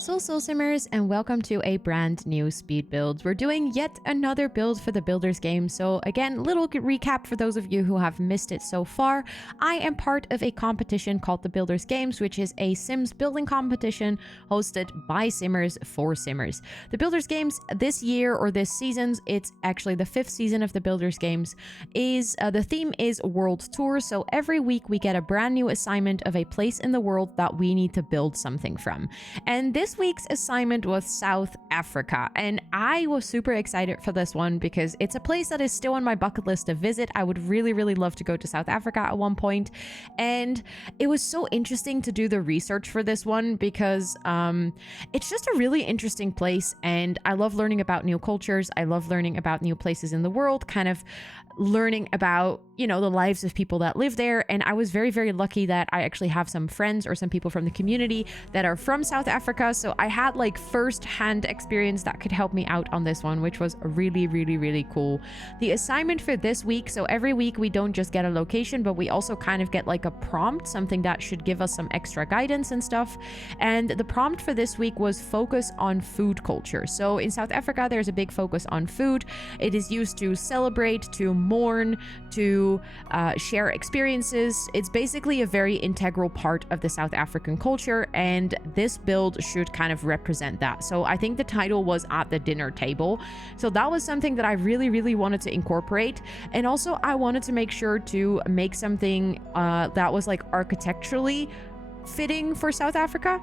Soul Simmers, and welcome to a brand new speed build. We're doing yet another build for the Builders game. So again, little recap for those of you who have missed it so far. I am part of a competition called the Builders Games, which is a Sims building competition hosted by Simmers for Simmers. The Builders Games this year, or this season, it's actually the 5th season of the Builders Games, is the theme is World Tour. So every week we get a brand new assignment of a place in the world that we need to build something from. And this week's assignment was South Africa, and I was super excited for this one because it's a place that is still on my bucket list to visit. I would really love to go to South Africa at one point, and it was so interesting to do the research for this one because it's just a really interesting place, and I love learning about new cultures. I love learning about new places in the world, kind of learning about, you know, the lives of people that live there. And I was very lucky that I actually have some friends or some people from the community that are from South Africa. So I had like first-hand experience that could help me out on this one, which was really cool. The assignment for this week, so every week we don't just get a location, but we also kind of get like a prompt, something that should give us some extra guidance and stuff. And the prompt for this week was focus on food culture. So in South Africa, there's a big focus on food. It is used to celebrate, to mourn, to share experiences. It's basically a very integral part of the South African culture, and this build should kind of represent that. So I think the title was At the Dinner Table. So that was something that I really wanted to incorporate. And also I wanted to make sure to make something that was like architecturally fitting for South Africa,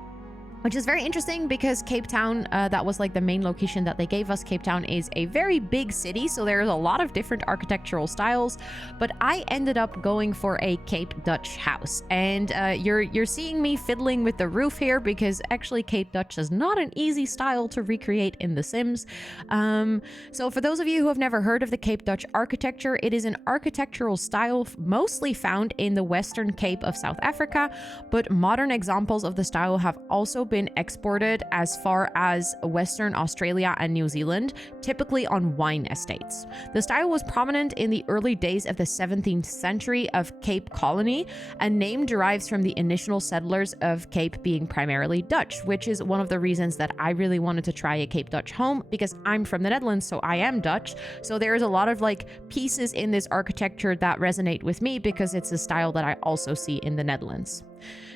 which is very interesting because Cape Town, that was like the main location that they gave us. Cape Town is a very big city, so there's a lot of different architectural styles, but I ended up going for a Cape Dutch house. And you're seeing me fiddling with the roof here because actually Cape Dutch is not an easy style to recreate in The Sims. So for those of you who have never heard of the Cape Dutch architecture, it is an architectural style mostly found in the Western Cape of South Africa, but modern examples of the style have also been exported as far as Western Australia and New Zealand, typically on wine estates. The style was prominent in the early days of the 17th century of Cape Colony. A name derives from the initial settlers of Cape being primarily Dutch, which is one of the reasons that I really wanted to try a Cape Dutch home, because I'm from the Netherlands, so I am Dutch. So there's a lot of like pieces in this architecture that resonate with me because it's a style that I also see in the Netherlands.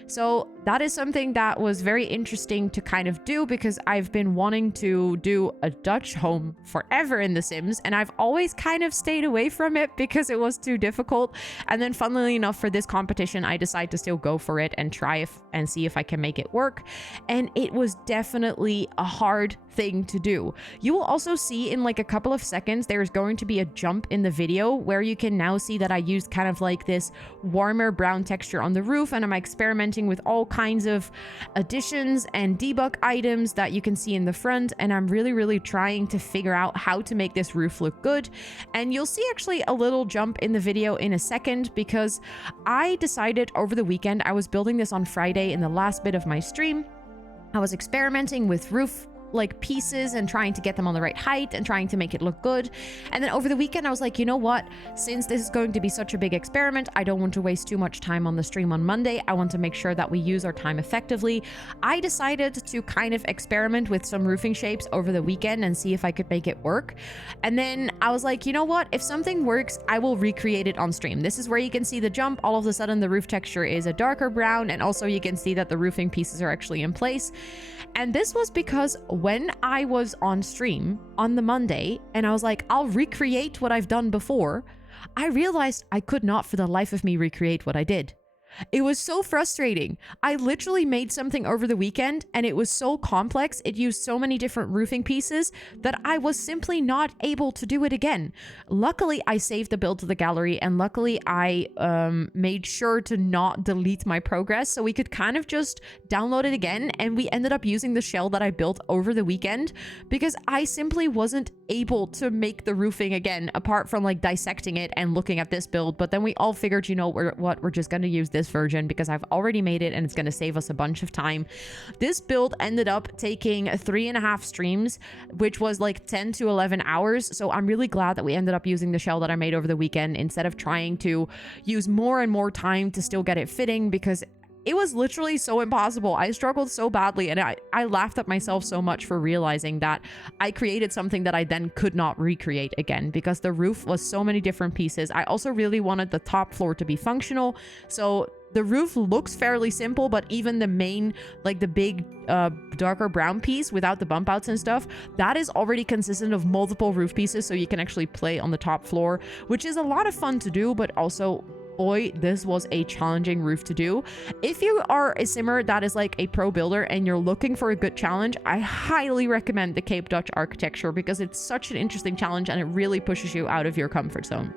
So that is something that was very interesting to kind of do because I've been wanting to do a Dutch home forever in The Sims, and I've always kind of stayed away from it because it was too difficult. And then funnily enough, for this competition, I decided to still go for it and try and see if I can make it work. And it was definitely a hard thing to do. You will also see in like a couple of seconds, there's going to be a jump in the video where you can now see that I used kind of like this warmer brown texture on the roof, and I'm experimenting with all kinds of additions and debug items that you can see in the front, and I'm really trying to figure out how to make this roof look good. And you'll see actually a little jump in the video in a second because I decided over the weekend, I was building this on Friday in the last bit of my stream. I was experimenting with roof like pieces and trying to get them on the right height and trying to make it look good. And then over the weekend I was like, you know what, since this is going to be such a big experiment, I don't want to waste too much time on the stream on Monday. I want to make sure that we use our time effectively. I decided to kind of experiment with some roofing shapes over the weekend and see if I could make it work. And then I was like, you know what, if something works, I will recreate it on stream. This is where you can see the jump. All of a sudden the roof texture is a darker brown, and also you can see that the roofing pieces are actually in place. And this was because when I was on stream on the Monday and I was like, I'll recreate what I've done before, I realized I could not for the life of me recreate what I did. It was so frustrating. I literally made something over the weekend and it was so complex. It used so many different roofing pieces that I was simply not able to do it again. Luckily, I saved the build to the gallery, and luckily I made sure to not delete my progress so we could kind of just download it again. And we ended up using the shell that I built over the weekend because I simply wasn't able to make the roofing again, apart from like dissecting it and looking at this build. But then we all figured, you know, we're just going to use this version because I've already made it and it's going to save us a bunch of time. This build ended up taking 3.5 streams, which was like 10 to 11 hours. So I'm really glad that we ended up using the shell that I made over the weekend instead of trying to use more and more time to still get it fitting, because it was literally so impossible. I struggled so badly, and I laughed at myself so much for realizing that I created something that I then could not recreate again because the roof was so many different pieces. I also really wanted the top floor to be functional. So the roof looks fairly simple, but even the main, like the big darker brown piece without the bump outs and stuff, that is already consistent of multiple roof pieces, so you can actually play on the top floor, which is a lot of fun to do, but also, boy, this was a challenging roof to do. If you are a simmer that is like a pro builder and you're looking for a good challenge, I highly recommend the Cape Dutch architecture because it's such an interesting challenge and it really pushes you out of your comfort zone.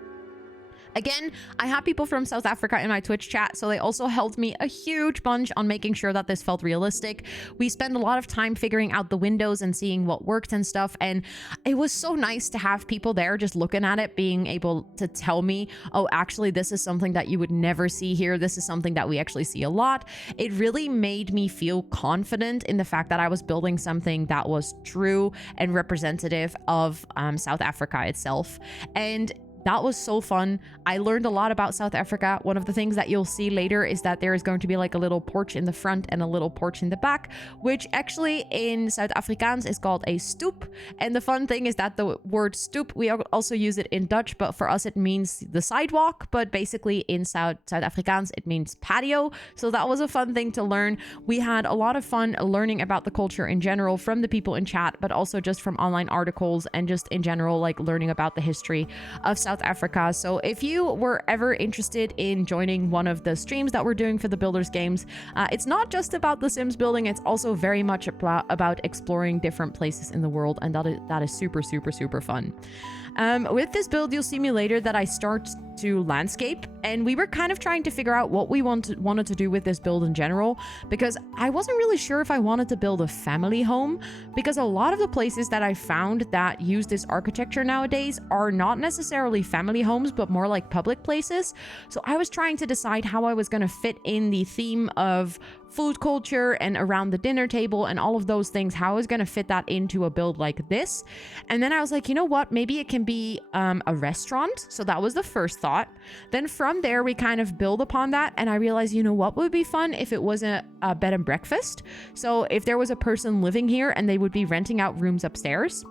Again, I have people from South Africa in my Twitch chat, so they also helped me a huge bunch on making sure that this felt realistic. We spent a lot of time figuring out the windows and seeing what worked and stuff, and it was so nice to have people there just looking at it, being able to tell me, oh, actually, this is something that you would never see here. This is something that we actually see a lot. It really made me feel confident in the fact that I was building something that was true and representative of South Africa itself. And that was so fun. I learned a lot about South Africa. One of the things that you'll see later is that there is going to be like a little porch in the front and a little porch in the back, which actually in South Afrikaans is called a stoep. And the fun thing is that the word stoep, we also use it in Dutch, but for us it means the sidewalk. But basically in South Afrikaans, it means patio. So that was a fun thing to learn. We had a lot of fun learning about the culture in general from the people in chat, but also just from online articles and just in general, like learning about the history of South Africa. So if you were ever interested in joining one of the streams that we're doing for the Builders games, it's not just about the Sims building, it's also very much about exploring different places in the world, and that is super, super, super fun. With this build, you'll see me later that I start to landscape, and we were kind of trying to figure out what we wanted to do with this build in general, because I wasn't really sure if I wanted to build a family home, because a lot of the places that I found that use this architecture nowadays are not necessarily family homes, but more like public places. So I was trying to decide how I was going to fit in the theme of food culture and around the dinner table and all of those things, how I was going to fit that into a build like this. And then I was like, you know what, maybe it can be a restaurant. So that was the first thought. Then from there, we kind of build upon that. And I realized, you know what would be fun if it was a bed and breakfast. So if there was a person living here and they would be renting out rooms upstairs.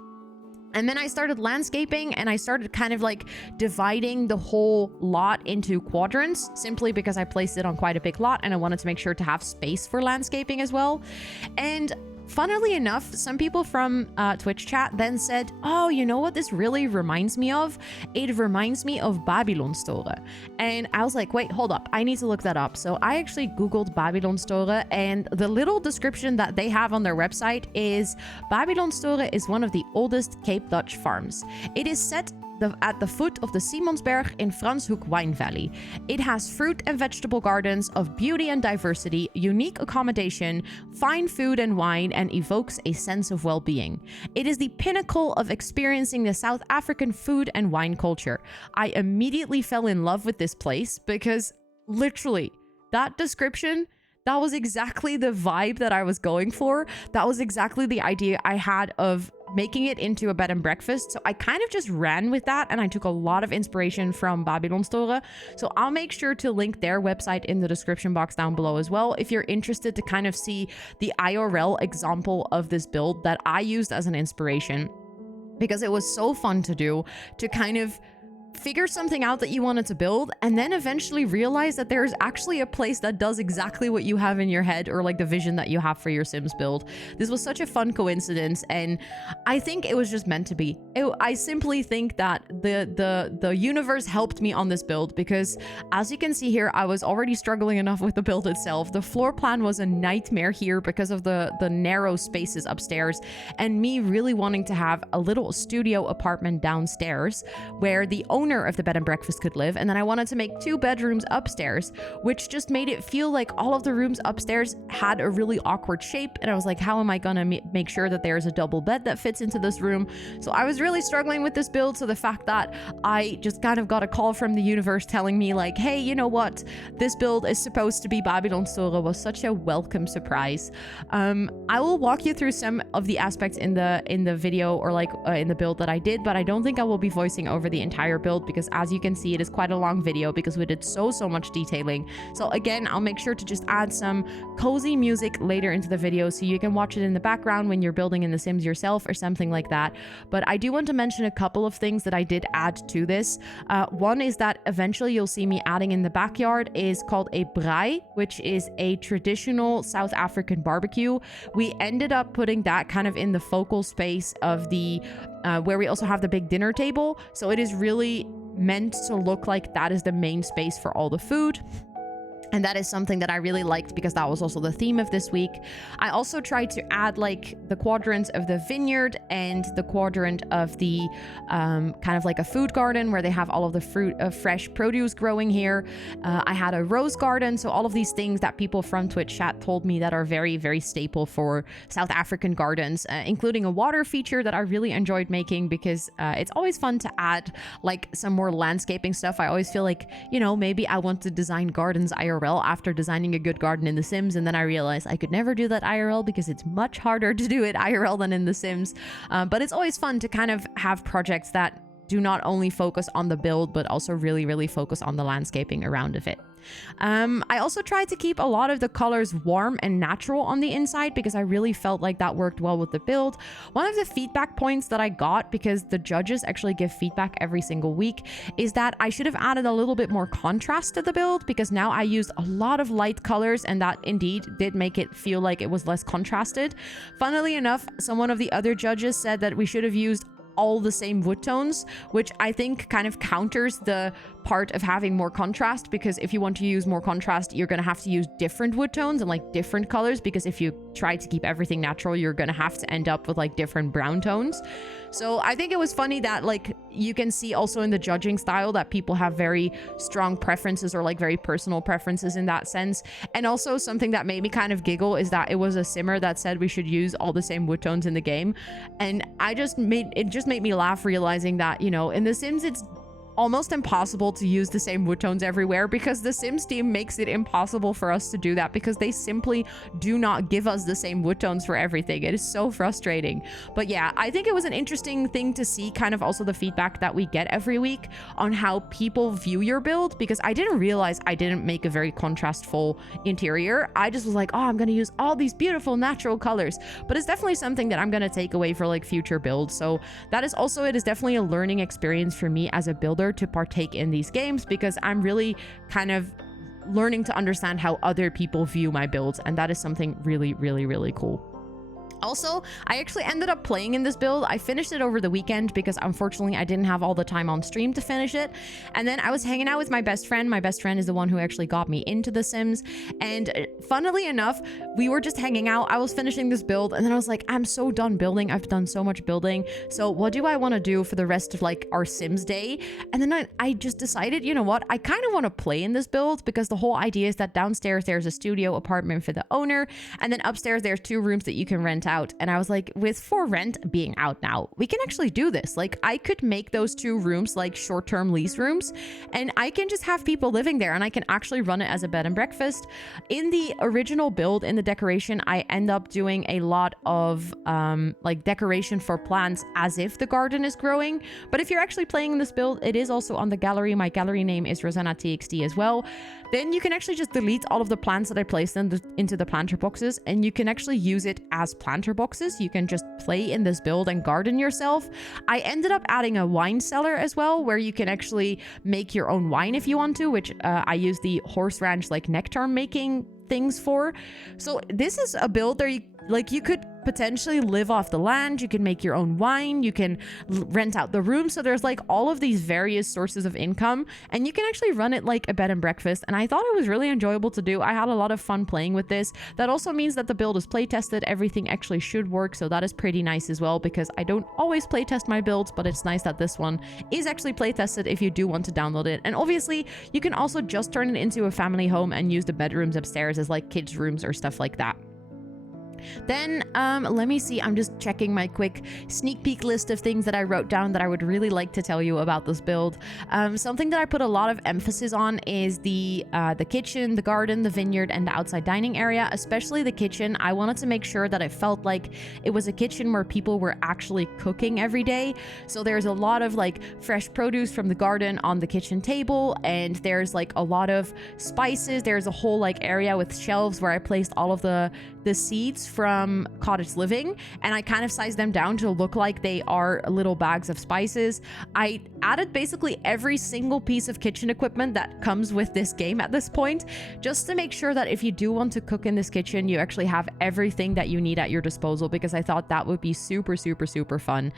And then I started landscaping, and I started kind of like dividing the whole lot into quadrants, simply because I placed it on quite a big lot and I wanted to make sure to have space for landscaping as well. And funnily enough, some people from Twitch chat then said, oh, you know what this really reminds me of? It reminds me of Babylonstoren. And I was like, wait, hold up. I need to look that up. So I actually Googled Babylonstoren, and the little description that they have on their website is Babylonstoren is one of the oldest Cape Dutch farms. It is set at the foot of the Simonsberg in Franshoek Wine Valley. It has fruit and vegetable gardens of beauty and diversity, unique accommodation, fine food and wine, and evokes a sense of well-being. It is the pinnacle of experiencing the South African food and wine culture. I immediately fell in love with this place because literally that description, that was exactly the vibe that I was going for. That was exactly the idea I had of making it into a bed and breakfast. So I kind of just ran with that, and I took a lot of inspiration from Babylonstoren. So I'll make sure to link their website in the description box down below as well, if you're interested to kind of see the IRL example of this build that I used as an inspiration, because it was so fun to do, to kind of figure something out that you wanted to build and then eventually realize that there's actually a place that does exactly what you have in your head, or like the vision that you have for your Sims build. This was such a fun coincidence, and I think it was just meant to be. I simply think that the universe helped me on this build, because as you can see here, I was already struggling enough with the build itself. The floor plan was a nightmare here because of the narrow spaces upstairs, and me really wanting to have a little studio apartment downstairs where the owner of the bed and breakfast could live, and then I wanted to make 2 bedrooms upstairs, which just made it feel like all of the rooms upstairs had a really awkward shape, and I was like, how am I gonna make sure that there's a double bed that fits into this room? So I was really struggling with this build. So the fact that I just kind of got a call from the universe telling me like, hey, you know what, this build is supposed to be Babylonstoren was such a welcome surprise. I will walk you through some of the aspects in the video, or like in the build that I did, but I don't think I will be voicing over the entire build, build, because as you can see, it is quite a long video because we did so much detailing. So again, I'll make sure to just add some cozy music later into the video so you can watch it in the background when you're building in The Sims yourself or something like that. But I do want to mention a couple of things that I did add to this. One is that eventually you'll see me adding in the backyard is called a braai, which is a traditional South African barbecue. We ended up putting that kind of in the focal space of the where we also have the big dinner table. So it is really meant to look like that is the main space for all the food. And that is something that I really liked because that was also the theme of this week. I also tried to add like the quadrants of the vineyard and the quadrant of the kind of like a food garden where they have all of the fruit of fresh produce growing here. I had a rose garden. So all of these things that people from Twitch chat told me that are very, very staple for South African gardens, including a water feature that I really enjoyed making because it's always fun to add like some more landscaping stuff. I always feel like, you know, maybe I want to design gardens IRL after designing a good garden in The Sims, and then I realized I could never do that IRL because it's much harder to do it IRL than in The Sims. But it's always fun to kind of have projects that do not only focus on the build, but also really, really focus on the landscaping around of it. I also tried to keep a lot of the colors warm and natural on the inside because I really felt like that worked well with the build. One of the feedback points that I got, because the judges actually give feedback every single week, is that I should have added a little bit more contrast to the build because now I used a lot of light colors and that indeed did make it feel like it was less contrasted. Funnily enough, one of the other judges said that we should have used all the same wood tones, which I think kind of counters the part of having more contrast, because if you want to use more contrast, you're going to have to use different wood tones and like different colors, because if you try to keep everything natural, you're going to have to end up with like different brown tones. So I think it was funny that like you can see also in the judging style that people have very strong preferences or like very personal preferences in that sense. And also something that made me kind of giggle is that it was a simmer that said we should use all the same wood tones in the game. And it just made me laugh realizing that, you know, in The Sims, it's almost impossible to use the same wood tones everywhere because the Sims team makes it impossible for us to do that because they simply do not give us the same wood tones for everything. It is so frustrating. But yeah, I think it was an interesting thing to see kind of also the feedback that we get every week on how people view your build, because I didn't realize I didn't make a very contrastful interior. I just was like, oh, I'm going to use all these beautiful natural colors, but it's definitely something that I'm going to take away for like future builds. So that is also, it is definitely a learning experience for me as a builder to partake in these games, because I'm really kind of learning to understand how other people view my builds, and that is something really, really, really cool. Also, I actually ended up playing in this build. I finished it over the weekend because unfortunately I didn't have all the time on stream to finish it. And then I was hanging out with my best friend. My best friend is the one who actually got me into The Sims. And funnily enough, we were just hanging out. I was finishing this build and then I was like, I'm so done building. I've done so much building. So what do I want to do for the rest of like our Sims day? And then I just decided, you know what? I kind of want to play in this build because the whole idea is that downstairs there's a studio apartment for the owner. And then upstairs there's 2 rooms that you can rent out. And I was like, with for rent being out now, we can actually do this. Like I could make those 2 rooms like short-term lease rooms, and I can just have people living there and I can actually run it as a bed and breakfast. In the original build, in the decoration, I end up doing a lot of like decoration for plants as if the garden is growing. But if you're actually playing this build, it is also on the gallery. My gallery name is Rosannatxt as well. Then you can actually just delete all of the plants that I placed into the planter boxes, and you can actually use it as planter boxes. You can just play in this build and garden yourself. I ended up adding a wine cellar as well, where you can actually make your own wine if you want to, which I use the horse ranch like nectar making things for. So this is a build where you could potentially live off the land, you can make your own wine, you can rent out the room. So there's like all of these various sources of income, and you can actually run it like a bed and breakfast. And I thought it was really enjoyable to do. I had a lot of fun playing with this. That also means that the build is play tested. Everything actually should work. So that is pretty nice as well, because I don't always play test my builds, but it's nice that this one is actually play tested if you do want to download it. And obviously you can also just turn it into a family home and use the bedrooms upstairs as like kids' rooms or stuff like that. Then let me see, I'm just checking my quick sneak peek list of things that I wrote down that I would really like to tell you about this build. Something that I put a lot of emphasis on is the kitchen, the garden, the vineyard, and the outside dining area, especially the kitchen. I wanted to make sure that it felt like it was a kitchen where people were actually cooking every day. So there's a lot of like fresh produce from the garden on the kitchen table, and there's like a lot of spices. There's a whole like area with shelves where I placed all of the seeds from cottage living, and I kind of sized them down to look like they are little bags of spices. I added basically every single piece of kitchen equipment that comes with this game at this point, just to make sure that if you do want to cook in this kitchen, you actually have everything that you need at your disposal, because I thought that would be super, super, super fun.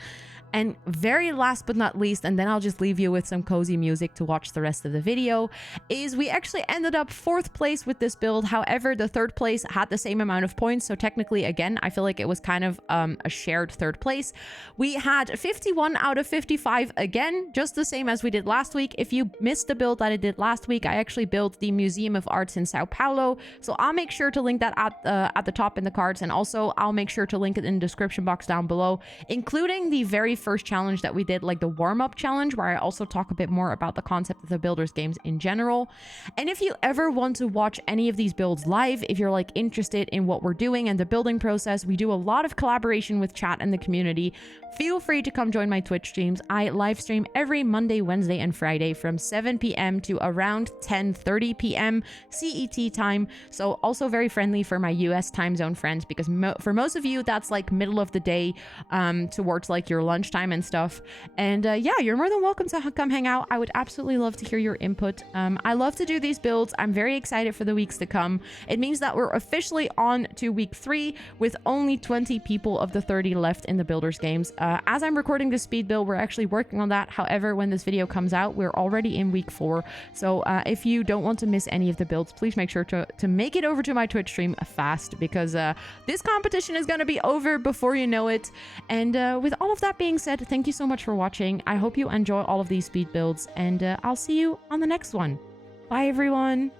And very last but not least, and then I'll just leave you with some cozy music to watch the rest of the video, is we actually ended up 4th place with this build. However, the 3rd place had the same amount of points. So technically, again, I feel like it was kind of a shared 3rd place. We had 51 out of 55 again, just the same as we did last week. If you missed the build that I did last week, I actually built the Museum of Arts in Sao Paulo. So I'll make sure to link that at the top in the cards. And also I'll make sure to link it in the description box down below, including the very first challenge that we did, like the warm-up challenge, where I also talk a bit more about the concept of the builders games in general. And if you ever want to watch any of these builds live, if you're like interested in what we're doing and the building process, we do a lot of collaboration with chat and the community. Feel free to come join my Twitch streams. I live stream every Monday, Wednesday, and Friday from 7 p.m. to around 10:30 p.m. CET time. So also very friendly for my US time zone friends, because for most of you, that's like middle of the day towards like your lunchtime and stuff. And yeah, you're more than welcome to come hang out. I would absolutely love to hear your input. I love to do these builds. I'm very excited for the weeks to come. It means that we're officially on to week 3 with only 20 people of the 30 left in the builders games. As I'm recording this speed build, we're actually working on that. However, when this video comes out, we're already in week 4. So if you don't want to miss any of the builds, please make sure to make it over to my Twitch stream fast, because this competition is going to be over before you know it. And with all of that being said, thank you so much for watching. I hope you enjoy all of these speed builds, and I'll see you on the next one. Bye, everyone.